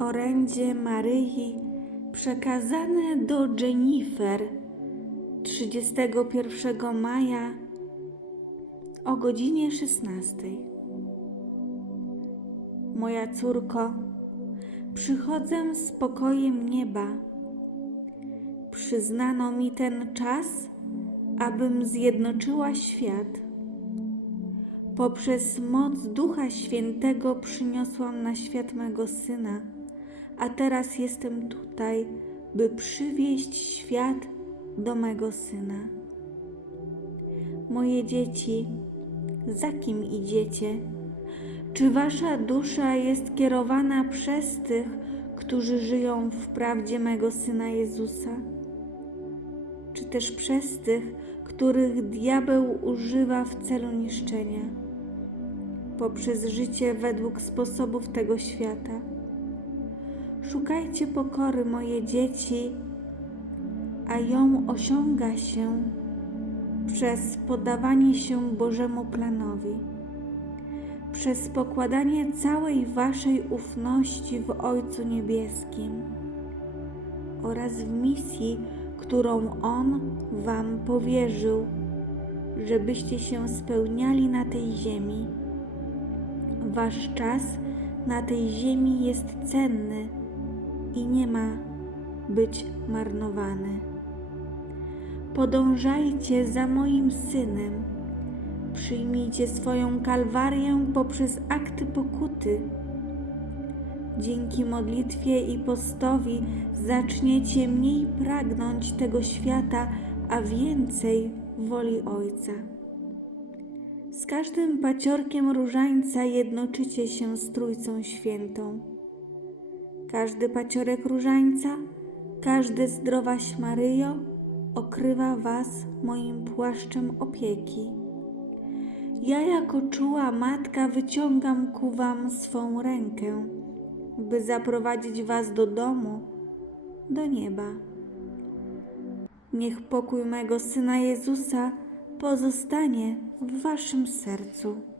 Orędzie Maryi przekazane do Jennifer 31 maja o godzinie 16. Moja córko, przychodzę z pokojem nieba. Przyznano mi ten czas, abym zjednoczyła świat. Poprzez moc Ducha Świętego przyniosłam na świat mego syna, a teraz jestem tutaj, by przywieść świat do mego syna. Moje dzieci, za kim idziecie? Czy wasza dusza jest kierowana przez tych, którzy żyją w prawdzie mego syna Jezusa? Czy też przez tych, których diabeł używa w celu niszczenia? Poprzez życie według sposobów tego świata. Szukajcie pokory, moje dzieci, a ją osiąga się przez poddawanie się Bożemu planowi, przez pokładanie całej waszej ufności w Ojcu Niebieskim oraz w misji, którą On wam powierzył, żebyście się spełniali na tej ziemi. Wasz czas na tej ziemi jest cenny i nie ma być marnowany. Podążajcie za moim synem. Przyjmijcie swoją kalwarię poprzez akty pokuty. Dzięki modlitwie i postowi zaczniecie mniej pragnąć tego świata, a więcej woli Ojca. Z każdym paciorkiem różańca jednoczycie się z Trójcą Świętą. Każdy paciorek różańca, każdy zdrowaś Maryjo, okrywa Was moim płaszczem opieki. Ja jako czuła matka wyciągam ku Wam swą rękę, by zaprowadzić Was do domu, do nieba. Niech pokój mego Syna Jezusa pozostanie w Waszym sercu.